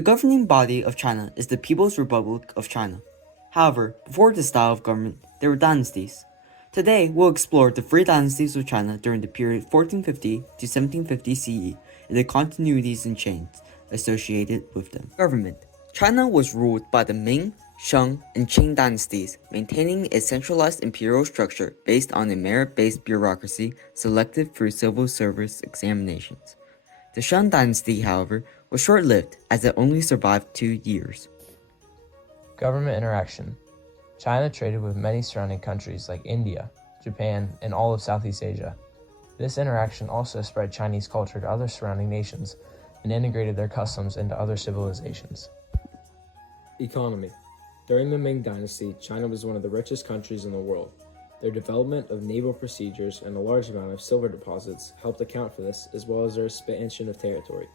The governing body of China is the People's Republic of China. However, before this style of government, there were dynasties. Today, we'll explore the three dynasties of China during the period 1450 to 1750 CE and the continuities and changes associated with them. Government. China was ruled by the Ming, Shang, and Qing dynasties, maintaining a centralized imperial structure based on a merit-based bureaucracy selected through civil service examinations. The Shang dynasty, however, was short-lived as it only survived 2 years. Government interaction. China traded with many surrounding countries like India, Japan, and all of Southeast Asia. This interaction also spread Chinese culture to other surrounding nations and integrated their customs into other civilizations. Economy. During the Ming Dynasty, China was one of the richest countries in the world. Their development of naval procedures and a large amount of silver deposits helped account for this, as well as their expansion of territory.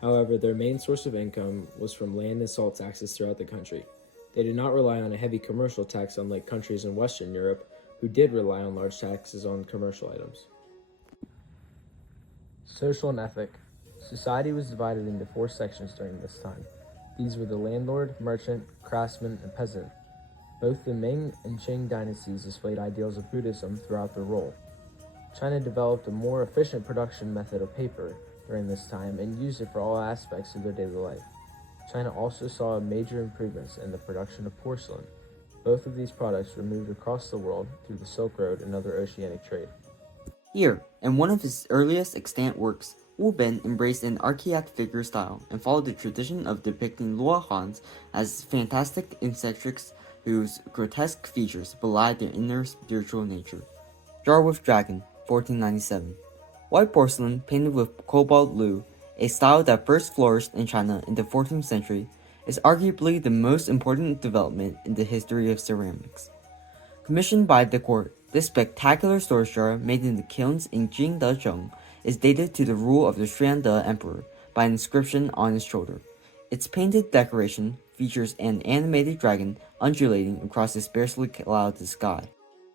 However, their main source of income was from land and salt taxes throughout the country. They did not rely on a heavy commercial tax unlike countries in Western Europe, who did rely on large taxes on commercial items. Social and ethic. Society was divided into 4 sections during this time. These were the landlord, merchant, craftsman, and peasant. Both the Ming and Qing dynasties displayed ideals of Buddhism throughout their rule. China developed a more efficient production method of paper during this time and used it for all aspects of their daily life. China also saw major improvements in the production of porcelain. Both of these products were moved across the world through the Silk Road and other oceanic trade. Here, in one of his earliest extant works, Wu Bin embraced an archaic figure style and followed the tradition of depicting Luohans as fantastic eccentrics whose grotesque features belied their inner spiritual nature. Jar with Dragon, 1497. White porcelain painted with cobalt blue, a style that first flourished in China in the 14th century, is arguably the most important development in the history of ceramics. Commissioned by the court, this spectacular storage jar made in the kilns in Jingdezhong is dated to the rule of the Xuande Emperor by an inscription on its shoulder. Its painted decoration features an animated dragon undulating across a sparsely clouded sky.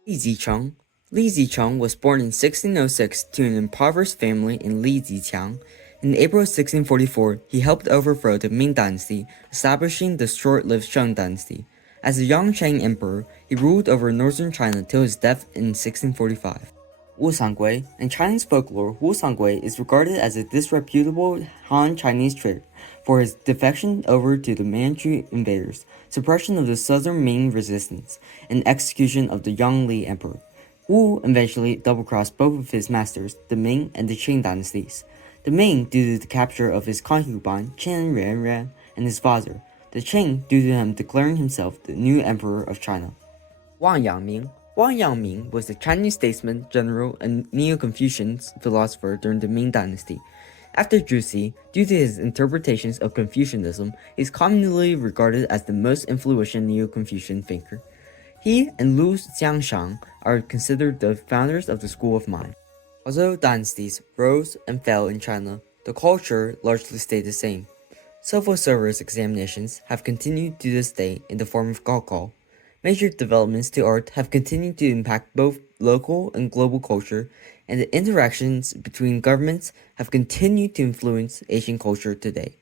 Li Zicheng. Li Zicheng was born in 1606 to an impoverished family in Li Ziqiang. In April 1644, he helped overthrow the Ming dynasty, establishing the short-lived Shang dynasty. As a young Shang emperor, he ruled over northern China till his death in 1645. Wu Sangui. In Chinese folklore, Wu Sangui is regarded as a disreputable Han Chinese traitor for his defection over to the Manchu invaders, suppression of the southern Ming resistance, and execution of the young Li emperor. Wu eventually double-crossed both of his masters, the Ming and the Qing dynasties. The Ming due to the capture of his concubine Qian Renren and his father, the Qing due to him declaring himself the new emperor of China. Wang Yangming. Wang Yangming was a Chinese statesman, general, and Neo-Confucian philosopher during the Ming dynasty. After Zhuxi, due to his interpretations of Confucianism, he is commonly regarded as the most influential Neo-Confucian thinker. He and Lu Xiangshang are considered the founders of the school of mind. Although dynasties rose and fell in China, the culture largely stayed the same. Civil service examinations have continued to this day in the form of Gaokao. Major developments to art have continued to impact both local and global culture, and the interactions between governments have continued to influence Asian culture today.